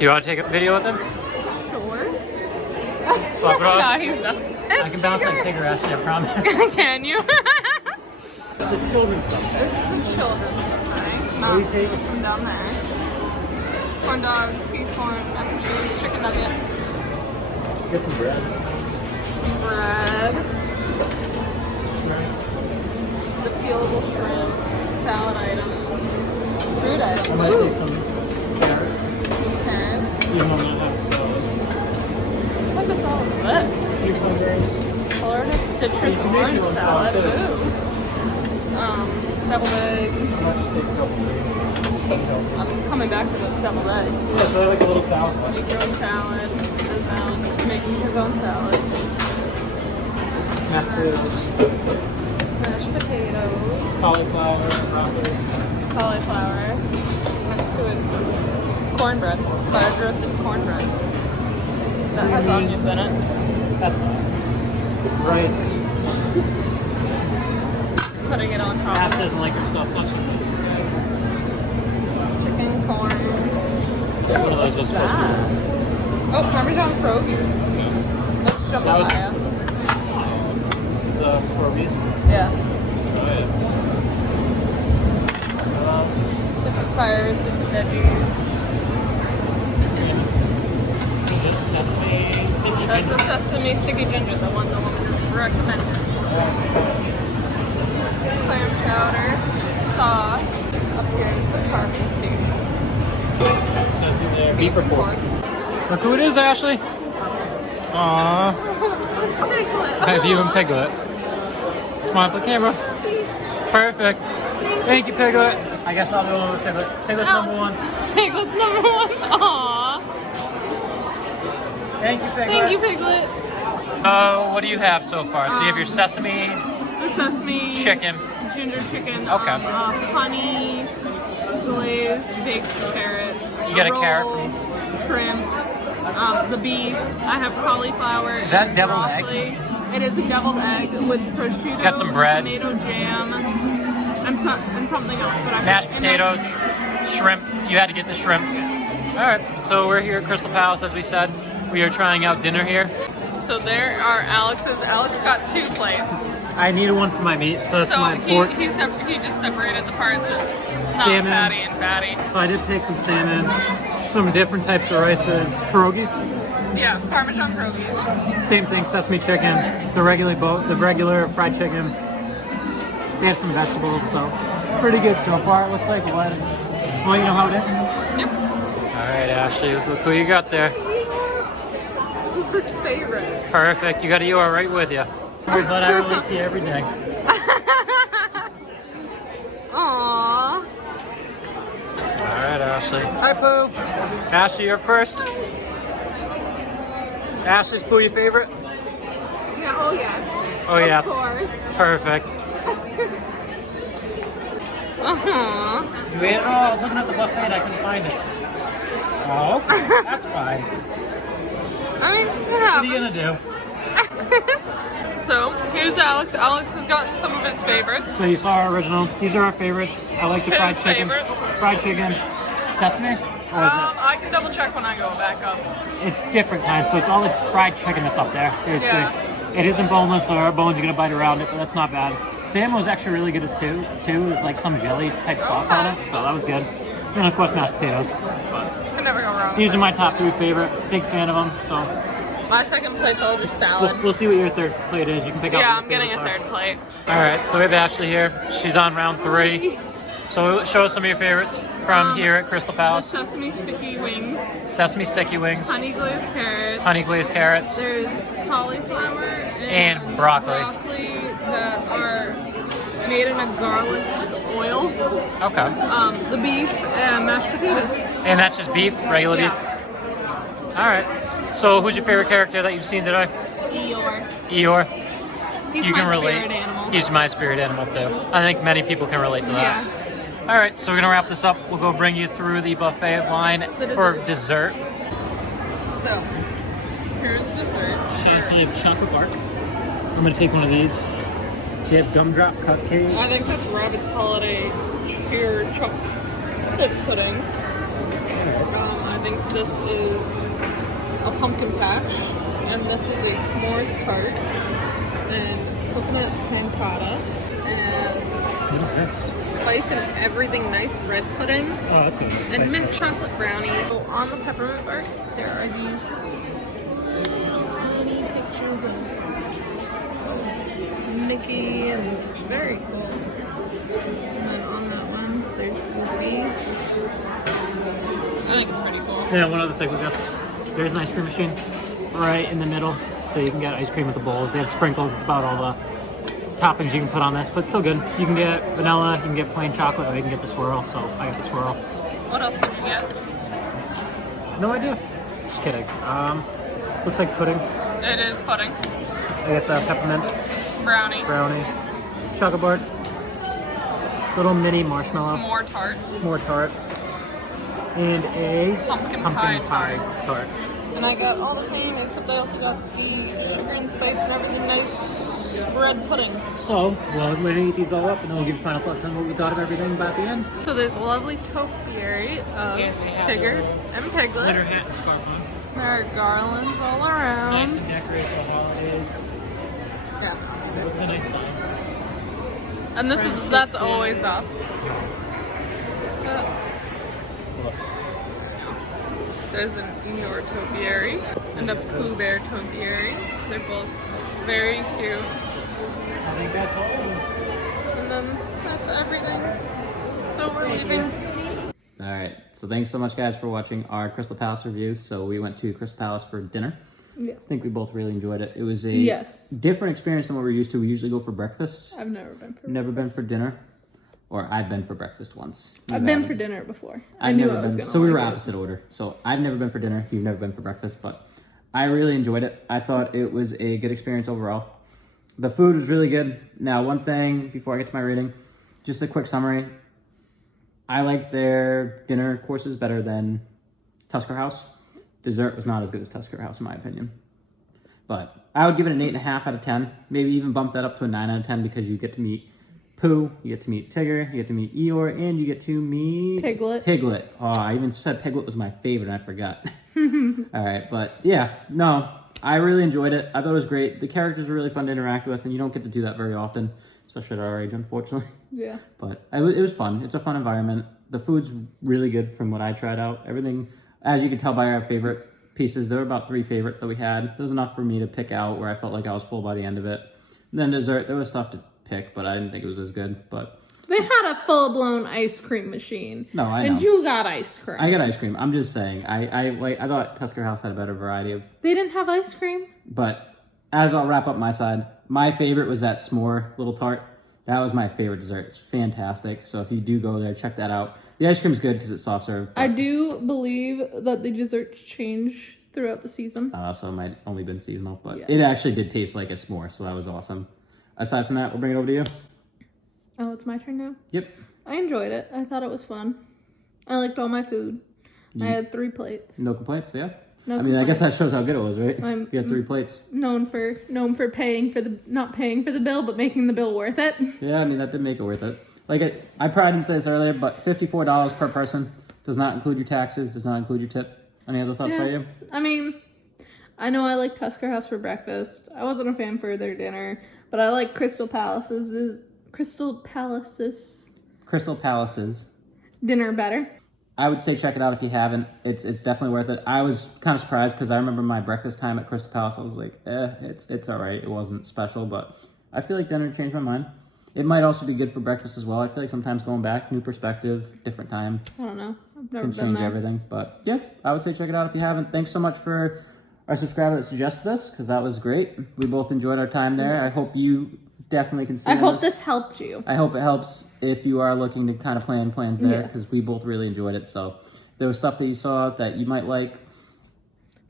You want to take a video with him? Sure. Slap it off? No, he's not. I can bounce like Tigger, actually, I promise. Can you? It's the children's stuff. This is the children's stuff, right? What do you take? From down there. Corn dogs, beef corn, mac and cheese, chicken nuggets. Get some bread. Some bread. The peelable shrimp. Salad items. Food items. I might Ooh. take some carrots. Carrots. You don't know how to salad. What the salad is this? Cucumbers. Florida citrus You can make orange your own salad. salad, too. Ooh. Deviled eggs. I might just take a couple of I'm coming back to those deviled eggs. Yeah, so I like a little salad. Make your own salad. Making his own salad. Mashed potatoes. Mashed potatoes. Cauliflower. Broccoli. Cauliflower. Next to it, cornbread. Fire roasted cornbread. That has onions in it. That's fine. Rice. Putting it on top. Ash doesn't like her stuff. Touch it. Chicken, corn. One of those was supposed to Oh, Parmesan pierogies. That's jambalaya. be. This is the pierogies. Yeah. Oh, yeah. Different fires, different veggies. Is this sesame sticky That's ginger? the sesame sticky ginger, the one the woman recommended. Clam chowder, sauce. Up here is the carving station. Beef or pork? Look who it is, Ashley. Aww. It's Piglet. Have you and Piglet. Smile for the camera. Perfect. Thank you, Piglet. I guess I'll go with Piglet. Piglet's number one. Piglet's number one. Aww. Thank you, Piglet. Thank you, Piglet. What do you have so far? So you have your sesame, The sesame. chicken. Ginger chicken. Okay. Honey, glazed, baked carrot. You got a roll, carrot from- shrimp. The beef. I have cauliflower. Is that deviled broccoli. It is a deviled egg with prosciutto, Got some bread. tomato jam, and something else. But I Mashed potatoes, shrimp. You had to get the shrimp. All right, so we're here at Crystal Palace, as we said. We are trying out dinner here. So there are Alex's. Alex got 2 plates. I needed one for my meat, so that's So my he pork. just separated the part that's not Salmon. fatty and fatty. So I did take some salmon, some different types of rices, pierogies. Yeah, Parmesan pierogies. Same thing, sesame chicken, the regular fried chicken. We have some vegetables, so pretty good so far. It looks like what? Well, you know how it is. Yep. All right, Ashley, look who you got there. This is Brooke's favorite. Perfect. You got Eeyore right with you. But I relate to you every day. Aww. All right, Ashley. Hi, Pooh. Ashley, you're first. Ashley's Pooh your favorite? Yeah, oh yes. Oh, yes. Of course. Perfect. Uh-huh. You ate it? Oh, I was looking at the buffet and I couldn't find it. Oh, okay. That's fine. I mean, What are you gonna do? So, here's Alex. Alex has gotten some of his favorites. So you saw our original. These are our favorites. I like the His fried chicken. favorites? Fried chicken. Sesame? Or is I can double check when I go back up. it? It's different kinds. So it's all the fried chicken that's up there, basically. Yeah. It isn't boneless, so our bones, you're gonna bite around it, but that's not bad. Salmon was actually really good as too. It's like some jelly type sauce on it, so that was good. And of course, mashed potatoes. Can never go wrong. These are my top 3 favorite. Big fan of them. So My second plate's all just salad. we'll see what your third plate is. You can pick out. Yeah, what I'm your getting a favorites third plate. are. All right, so we have Ashley here. She's on round 3. So show us some of your favorites from here at Crystal The Palace. sesame sticky wings, Sesame sticky wings, honey glazed carrots. honey glazed carrots. There's cauliflower And broccoli. that are made in a garlic oil. Okay. The beef and mashed potatoes. And that's just beef, regular Yeah. beef. All right. So who's your favorite character that you've seen today? Eeyore. Eeyore. He's You my can relate. spirit animal. He's my spirit animal too. I think many people can relate to that. Yes. All right, so we're gonna wrap this up. We'll go bring you through the buffet line for dessert. So, here's dessert. Should have chocolate bark. I'm gonna take one of these. They have gumdrop cupcakes. I think that's Rabbit's Holiday pure chocolate pudding. I think This is a pumpkin patch, and this is a s'mores tart, and coconut pan cotta, and What is this? spice and everything nice bread pudding, Oh, that's good. and mint chocolate brownies. So on the peppermint bark, there are these little tiny pictures of Mickey, and very cool. And then on that one, there's Goofy. I think it's pretty cool. Yeah, one other thing we got. There's an ice cream machine right in the middle, so you can get ice cream with the bowls. They have sprinkles. It's about all the toppings you can put on this, but still good. You can get vanilla, you can get plain chocolate, or you can get the swirl. So I got the swirl. What else did you get? No idea. Just kidding. Looks like pudding. It is pudding. I got the peppermint Brownie. chocolate bar, little mini marshmallow, More tarts. more tart, and a Pumpkin pie pie tart. And I got all the same, except I also got the sugar and spice and everything nice bread pudding. So, well, we're gonna eat these all up, and then we'll give you final thoughts on what we thought of everything by the end. So there's a lovely topiary of Tigger and Piglet. hat and scarf on. There are garlands all around. Nice and decorate for the holidays. Yeah. It's a nice time. And that's always up. There's an Eeyore topiary and a Pooh Bear topiary. They're both very cute. I think that's all. And then that's everything. So we're leaving. All right, so thanks so much, guys, for watching our Crystal Palace review. So we went to Crystal Palace for dinner. Yes. I think we both really enjoyed it. It was a different experience than what we're used to. We usually go for breakfast. I've never been for Never been for dinner. Or I've been for breakfast once. I've been for dinner before. I've never been. So we were opposite order. So I've never been for dinner. You've never been for breakfast. But I really enjoyed it. I thought it was a good experience overall. The food was really good. Now, one thing before I get to my rating, just a quick summary. I liked their dinner courses better than Tusker House. Dessert was not as good as Tusker House, in my opinion. But I would give it an 8.5 out of 10. Maybe even bump that up to a 9 out of 10 because you get to meet Pooh, you get to meet Tigger, you get to meet Eeyore, and you get to meet... Piglet. Oh, I even said Piglet was my favorite, and I forgot. All right, but yeah, no, I really enjoyed it. I thought it was great. The characters were really fun to interact with, and you don't get to do that very often, especially at our age, unfortunately. Yeah. But it was fun. It's a fun environment. The food's really good from what I tried out. Everything, as you can tell by our favorite pieces, there were about 3 favorites that we had. There was enough for me to pick out where I felt like I was full by the end of it. And then dessert, there was stuff to pick, but I didn't think it was as good. But they had a full-blown ice cream machine. No, I know. And you got ice cream. I got ice cream. I'm just saying. I thought Tusker House had a better variety of... They didn't have ice cream? But as I'll wrap up my side, my favorite was that s'more little tart. That was my favorite dessert. It's fantastic. So if you do go there, check that out. The ice cream's good because it's soft serve. I do believe that the desserts change throughout the season. So it might only been seasonal, but Yes. it actually did taste like a s'more, so that was awesome. Aside from that, we'll bring it over to you. Oh, it's my turn now? Yep. I enjoyed it. I thought it was fun. I liked all my food. I had 3 plates. No complaints, yeah? No I mean, I guess complaints. that shows how good it was, right? I'm- You had 3 plates. Known for not paying for the bill, but making the bill worth it. Yeah, I mean, that did make it worth it. Like, I probably didn't say this earlier, but $54 per person does not include your taxes, does not include your tip. Any other thoughts by you? I mean, I know I like Tusker House for breakfast. I wasn't a fan for their dinner, but I like Crystal Palace's dinner better. I would say check it out if you haven't. It's definitely worth it. I was kind of surprised because I remember my breakfast time at Crystal Palace. I was like, it's all right. It wasn't special, but I feel like dinner changed my mind. It might also be good for breakfast as well. I feel like sometimes going back, new perspective, different time, I don't know. I've never can been change there. everything. But yeah, I would say check it out if you haven't. Thanks so much for our subscriber that suggested this because that was great. We both enjoyed our time there. Yes. I hope you definitely can see I hope this helped you. I hope it helps if you are looking to kind of plan plans there because Yes. we both really enjoyed it. So there was stuff that you saw that you might like.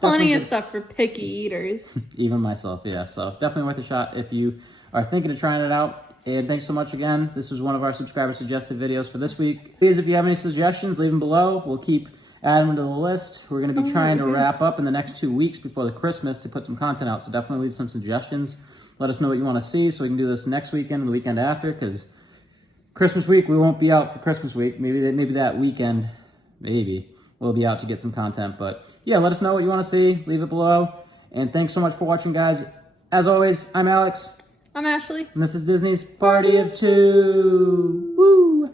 Plenty Definitely of stuff for picky eaters. Even myself, yeah. So definitely worth a shot if you are thinking of trying it out. And thanks so much again. This was one of our subscriber suggested videos for this week. Please, if you have any suggestions, leave them below. We'll keep adding them to the list. We're going to be trying to wrap up in the next 2 weeks before the Christmas to put some content out. So definitely leave some suggestions. Let us know what you want to see so we can do this next weekend, the weekend after, because Christmas week, we won't be out for Christmas week. Maybe that weekend, maybe. we'll be out to get some content. But yeah, let us know what you want to see. Leave it below. And thanks so much for watching, guys. As always, I'm Alex. I'm Ashley. And this is Disney's Party of Two. Woo!